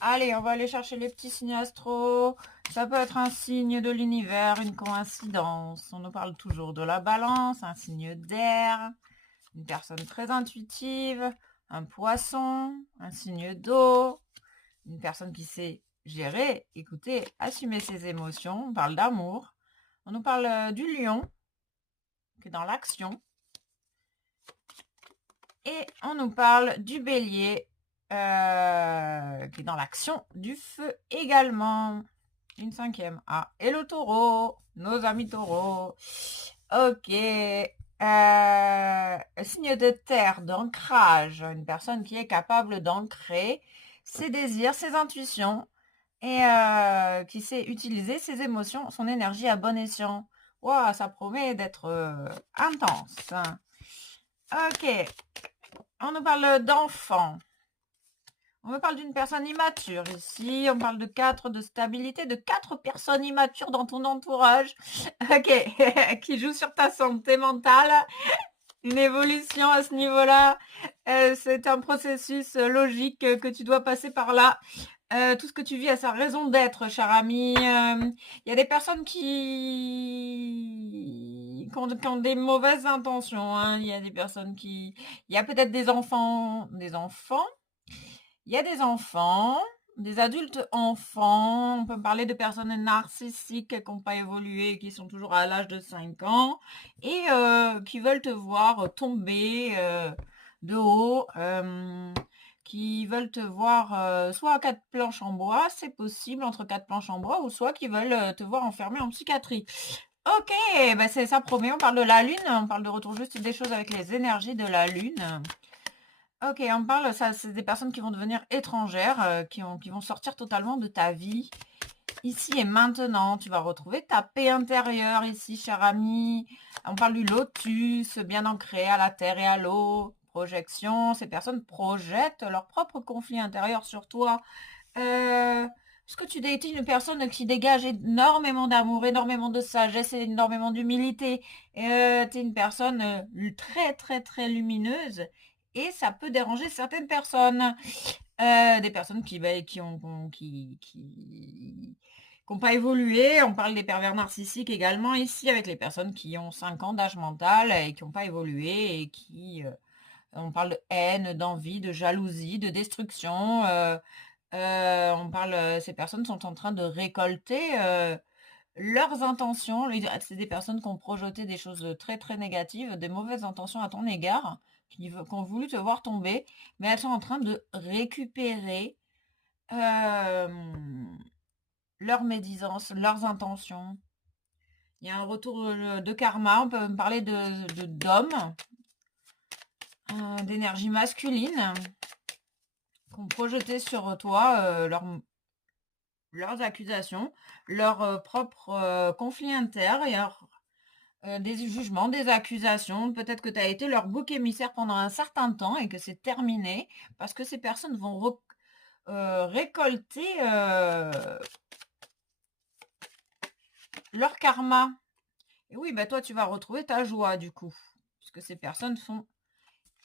Allez, on va aller chercher les petits signes astro. Ça peut être un signe de l'univers, une coïncidence. On nous parle toujours de la balance, un signe d'air, une personne très intuitive, un poisson, un signe d'eau, une personne qui sait gérer, écouter, assumer ses émotions. On parle d'amour. On nous parle du lion, qui est dans l'action. Et on nous parle du bélier, qui est dans l'action, du feu également. Une cinquième. Ah, et le taureau, nos amis taureaux. Ok. Signe de terre, d'ancrage. Une personne qui est capable d'ancrer ses désirs, ses intuitions et qui sait utiliser ses émotions, son énergie à bon escient. Waouh, ça promet d'être intense. Ok. On nous parle d'enfants. On me parle d'une personne immature ici. On parle de 4, de stabilité, de 4 personnes immatures dans ton entourage. Ok, qui jouent sur ta santé mentale. Une évolution à ce niveau-là. C'est un processus logique que tu dois passer par là. Tout ce que tu vis a sa raison d'être, cher ami. Il y a des personnes qui ont des mauvaises intentions. Hein. Il y a des personnes qui... Il y a peut-être des enfants. Il y a des enfants, des adultes enfants. On peut parler de personnes narcissiques qui n'ont pas évolué, qui sont toujours à l'âge de 5 ans et qui veulent te voir tomber de haut. Qui veulent te voir soit à 4 planches en bois, c'est possible, entre 4 planches en bois, ou soit qui veulent te voir enfermé en psychiatrie. Ok, bah ça promet, on parle de la lune, on parle de retour juste des choses avec les énergies de la lune. Ok, on parle, ça, c'est des personnes qui vont devenir étrangères, qui vont sortir totalement de ta vie. Ici et maintenant, tu vas retrouver ta paix intérieure ici, cher ami. On parle du lotus, bien ancré à la terre et à l'eau. Projection, ces personnes projettent leur propre conflit intérieur sur toi. Est-ce que tu es une personne qui dégage énormément d'amour, énormément de sagesse et énormément d'humilité? Tu es une personne très, très, très lumineuse et ça peut déranger certaines personnes. Des personnes qui n'ont pas évolué. On parle des pervers narcissiques également ici, avec les personnes qui ont 5 ans d'âge mental et qui n'ont pas évolué et qui... on parle de haine, d'envie, de jalousie, de destruction. On parle, ces personnes sont en train de récolter leurs intentions. C'est des personnes qui ont projeté des choses très très négatives, des mauvaises intentions à ton égard, qui ont voulu te voir tomber, mais elles sont en train de récupérer leur médisance, leurs intentions. Il y a un retour de karma, on peut me parler d'hommes, d'énergie masculine, qui ont projeté sur toi leurs accusations, leurs propres conflits intérieurs, des jugements, des accusations. Peut-être que tu as été leur bouc émissaire pendant un certain temps et que c'est terminé parce que ces personnes vont récolter leur karma. Et oui, bah toi, tu vas retrouver ta joie du coup, puisque ces personnes sont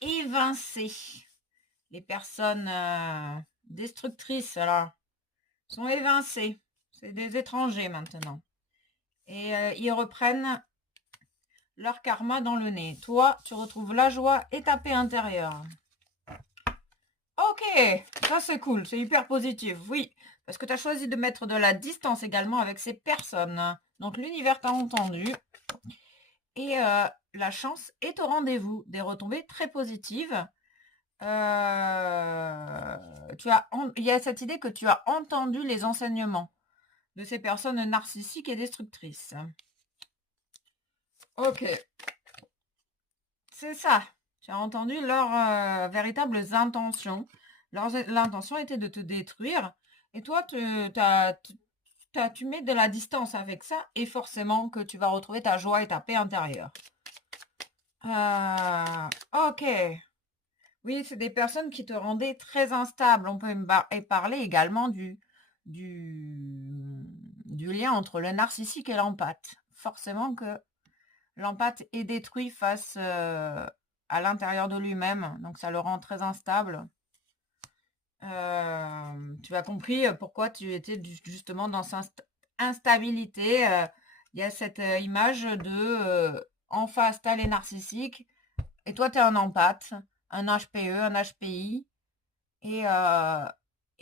évincées. Les personnes destructrices, là, sont évincées. C'est des étrangers maintenant. Et ils reprennent leur karma dans le nez. Toi, tu retrouves la joie et ta paix intérieure. Ok, ça c'est cool, c'est hyper positif, oui. Parce que tu as choisi de mettre de la distance également avec ces personnes. Donc l'univers t'a entendu. Et la chance est au rendez-vous. Des retombées très positives. Il y a cette idée que tu as entendu les enseignements de ces personnes narcissiques et destructrices. Ok, c'est ça. Tu as entendu leurs véritables intentions. L'intention était de te détruire. Et toi, tu mets de la distance avec ça. Et forcément que tu vas retrouver ta joie et ta paix intérieure. Ok. Oui, c'est des personnes qui te rendaient très instable. On peut parler également du lien entre le narcissique et l'empathe. Forcément que l'empathe est détruit face à l'intérieur de lui-même, donc ça le rend très instable. Tu as compris pourquoi tu étais justement dans cette instabilité. Il y a cette image de en face, tu as les narcissiques et toi, tu es un empathe, un HPE, un HPI. Et,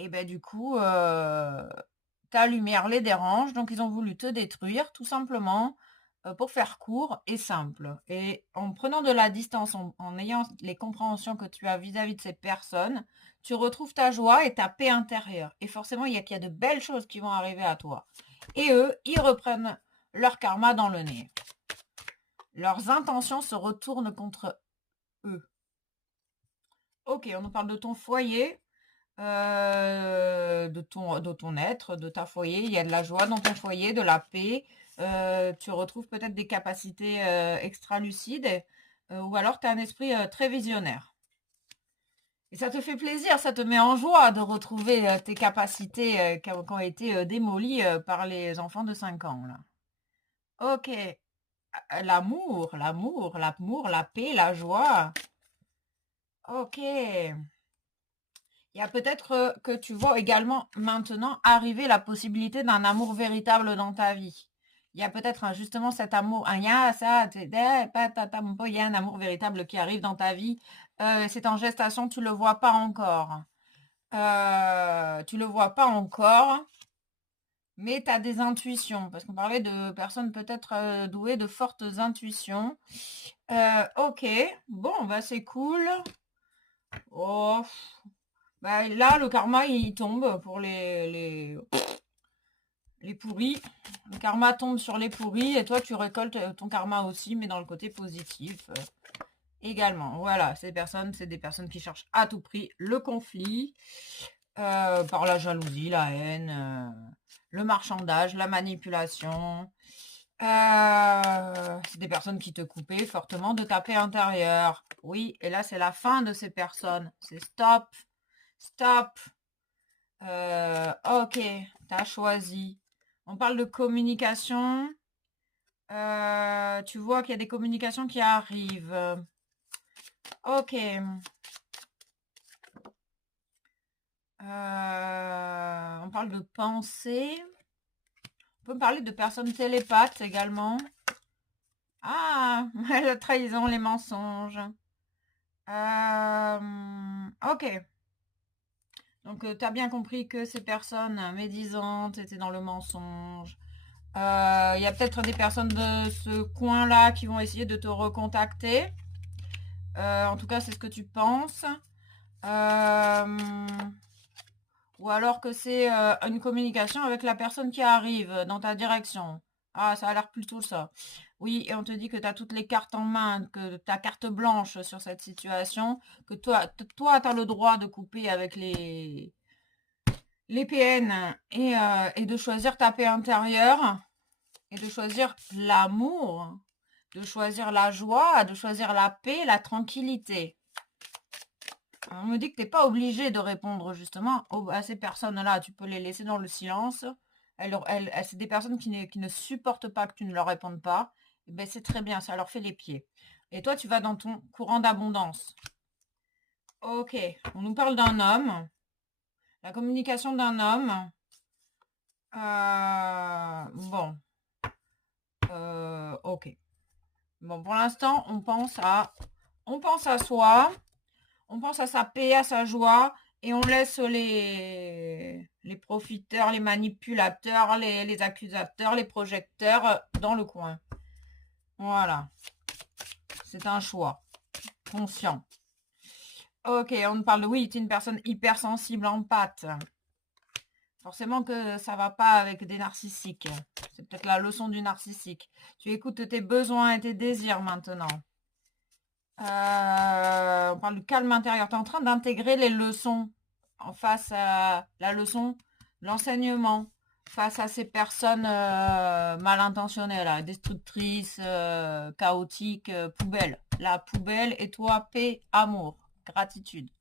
ben du coup, ta lumière les dérange, donc ils ont voulu te détruire, tout simplement, pour faire court et simple. Et en prenant de la distance, en ayant les compréhensions que tu as vis-à-vis de ces personnes, tu retrouves ta joie et ta paix intérieure. Et forcément, qu'il y a de belles choses qui vont arriver à toi. Et eux, ils reprennent leur karma dans le nez. Leurs intentions se retournent contre eux. Ok, on nous parle de ton foyer. De ton être, de ta foyer. Il y a de la joie dans ton foyer, de la paix. Tu retrouves peut-être des capacités extra-lucides ou alors tu as un esprit très visionnaire. Et ça te fait plaisir, ça te met en joie de retrouver tes capacités qui ont été démolies par les enfants de 5 ans. Là. Ok. L'amour, la paix, la joie. Ok. Il y a peut-être que tu vois également maintenant arriver la possibilité d'un amour véritable dans ta vie. Il y a peut-être justement cet amour, il y a un amour véritable qui arrive dans ta vie. C'est en gestation, tu le vois pas encore. Tu le vois pas encore, mais tu as des intuitions. Parce qu'on parlait de personnes peut-être douées de fortes intuitions. Ok, bon, bah c'est cool. Oh. Bah, là, le karma, il tombe pour les pourris. Le karma tombe sur les pourris et toi, tu récoltes ton karma aussi, mais dans le côté positif également. Voilà, ces personnes, c'est des personnes qui cherchent à tout prix le conflit par la jalousie, la haine, le marchandage, la manipulation. C'est des personnes qui te coupaient fortement de ta paix intérieure. Oui, et là, c'est la fin de ces personnes. C'est stop. Stop. Ok, t'as choisi. On parle de communication. Tu vois qu'il y a des communications qui arrivent. Ok. On parle de pensée. On peut parler de personnes télépathes également. Ah, la trahison, les mensonges. Ok. Donc, tu as bien compris que ces personnes médisantes étaient dans le mensonge. Il y a peut-être des personnes de ce coin-là qui vont essayer de te recontacter. En tout cas, c'est ce que tu penses. Ou alors que c'est une communication avec la personne qui arrive dans ta direction. Ah, ça a l'air plutôt ça. Oui, et on te dit que tu as toutes les cartes en main, que tu as carte blanche sur cette situation, que toi, tu as le droit de couper avec les PN et de choisir ta paix intérieure et de choisir l'amour, de choisir la joie, de choisir la paix, la tranquillité. On me dit que tu n'es pas obligé de répondre justement à ces personnes-là. Tu peux les laisser dans le silence. C'est des personnes qui ne supportent pas que tu ne leur répondes pas. Eh ben, c'est très bien, ça leur fait les pieds. Et toi, tu vas dans ton courant d'abondance. Ok, on nous parle d'un homme. La communication d'un homme. Bon. Ok. Bon, pour l'instant, on pense à soi, on pense à sa paix, à sa joie, et on laisse les profiteurs, les manipulateurs, les accusateurs, les projecteurs dans le coin. Voilà. C'est un choix conscient. Ok, on parle de oui, tu es une personne hypersensible en pâte. Forcément que ça va pas avec des narcissiques. C'est peut-être la leçon du narcissique. Tu écoutes tes besoins et tes désirs maintenant. On parle du calme intérieur. Tu es en train d'intégrer les leçons en face à la leçon, l'enseignement, face à ces personnes mal intentionnées, là, destructrices, chaotiques, poubelles. La poubelle et toi, paix, amour, gratitude.